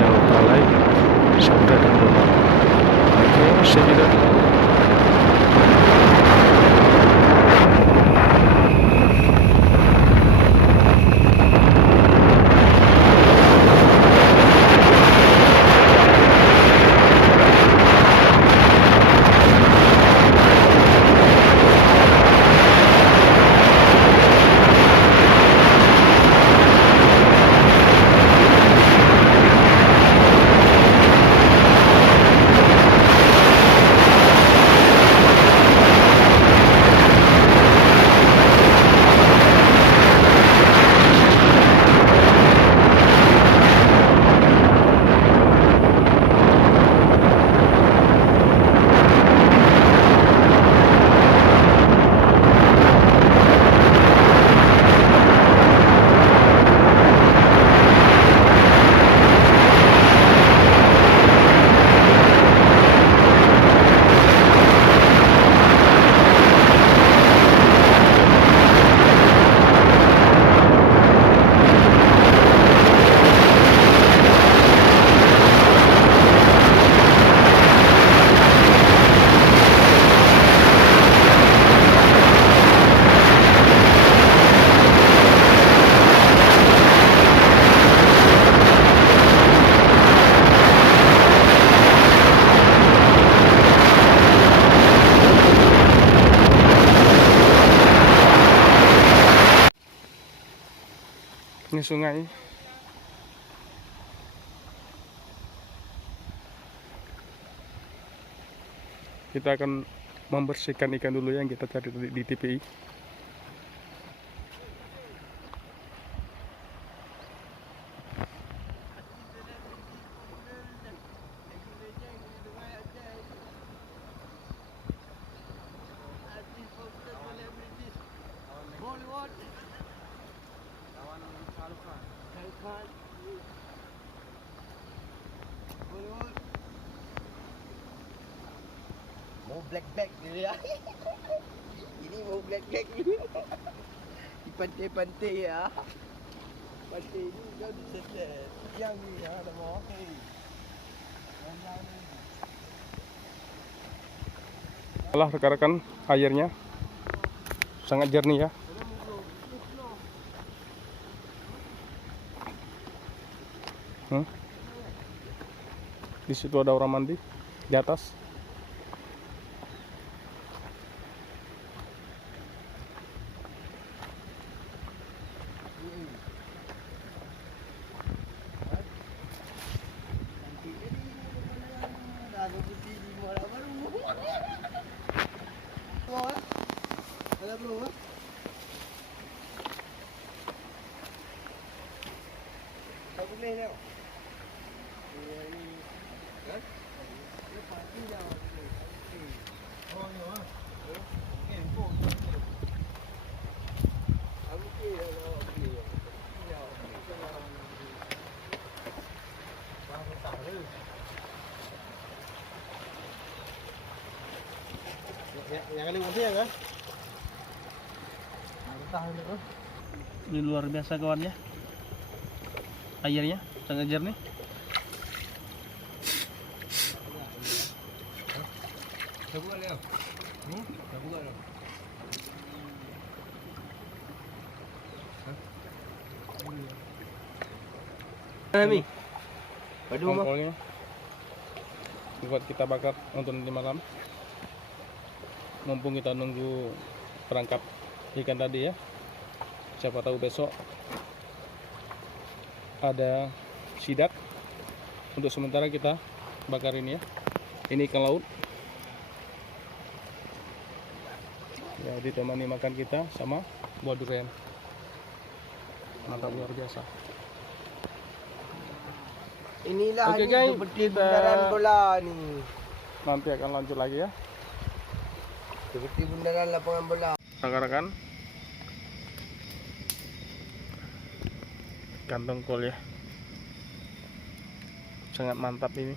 Riau Palai sampai ke Pulau. Oke, segitu. Ini sungai. Kita akan membersihkan ikan dulu yang kita cari di TPI. Mau black bag dulu ya. Ini mau black bag dulu. Di pantai-pantai ya. Pantai ini kan set. Yang ni ya ada mau. Lah rekan-rekan, airnya sangat jernih ya. Di situ ada orang mandi di atas. Yang kali masih ya kan? Ini luar biasa kawannya. Airnya sangat jernih. Buka Leo. Buka Leo. Ami. Aduh, Tongkolnya buat kita bakar untuk nanti malam. Mumpung kita nunggu perangkap ikan tadi ya. Siapa tahu besok ada sidat. Untuk sementara kita bakar ini ya. Ini ikan laut. Ya, ditemani makan kita sama buah durian. Mantap luar biasa. Inilah Oke, ini guys, seperti kita- bundaran bola nih. Nanti akan lanjut lagi ya. Seperti bundaran lapangan bola. Rekan-rekan, ikan tongkol ya, sangat mantap ini.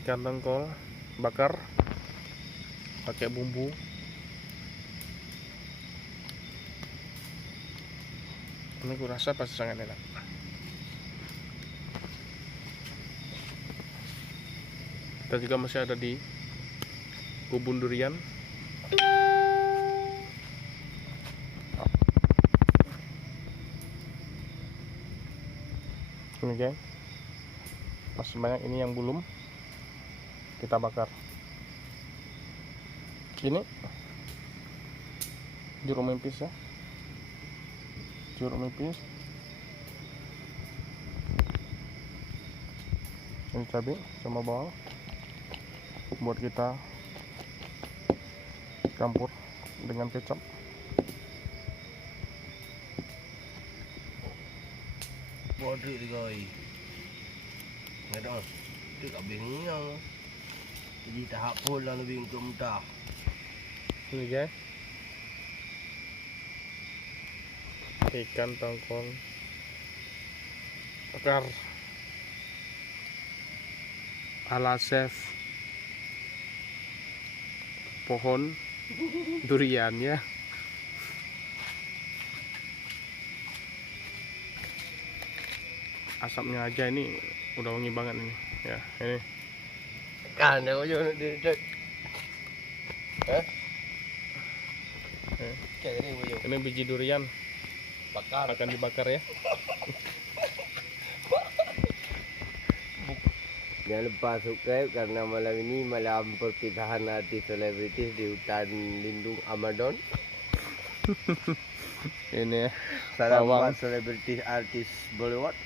Ikan tongkol bakar pakai bumbu. Ini aku rasa pasti sangat enak. Kita juga masih ada di kebun durian. Ini geng, masih banyak ini yang belum kita bakar. Ini jeruk nipis ya, jeruk nipis. Ini cabai sama bawang buat kita campur dengan kecap. Bodoh tu guys. Ada. Tu kat bingnya. Jadi tahap pula lebih untuk mentah. Ini guys, ikan tongkol bakar ala chef pohon durian ya. Asapnya aja ini udah wangi banget ini ya. Ini Kan aku juga nak dia. Kayak ni boyo. ini biji durian Bakar. akan dibakar ya. Jangan lupa subscribe karena malam ini malam perpisahan artis selebritis di hutan lindung Amazon. Ini ya, Salam bawang. buat selebritis artis Bollywood.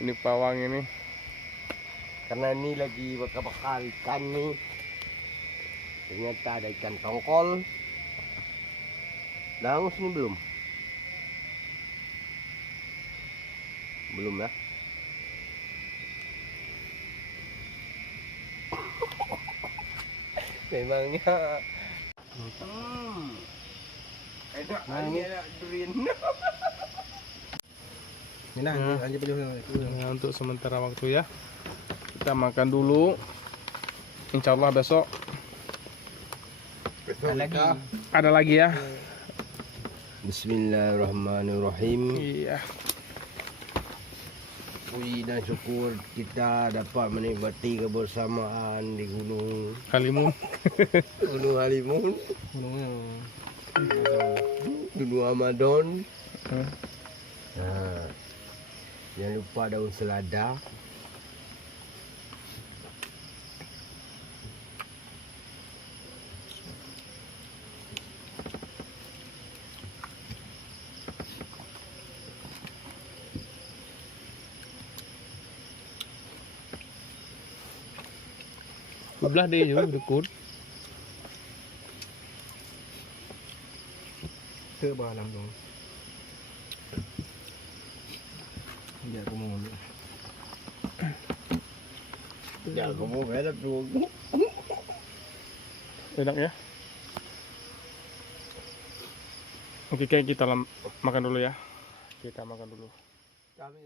Ini pawang ini. Karena ini lagi bakar-bakar ikan nih. Ternyata ada ikan tongkol. Dah hangus ni belum? Belum ya? Memangnya. Enak ni enak durian. Ini lah, Ya. lanjut dulu. Ya, untuk sementara waktu ya, kita makan dulu. Insya Allah besok ada lagi ya. Bismillahirrahmanirrahim. Iya. Puji dan syukur kita dapat menikmati kebersamaan di Gunung Halimun. Gunung Halimun, Gunung Amazon. Nah, jangan lupa daun selada. Belah dia juga dekut. Ke bawah lambung. Dia aku mau ambil. Ya, kamu ada tu. Enak ya. Oke, kayak kita makan dulu ya. Kita makan dulu. Kami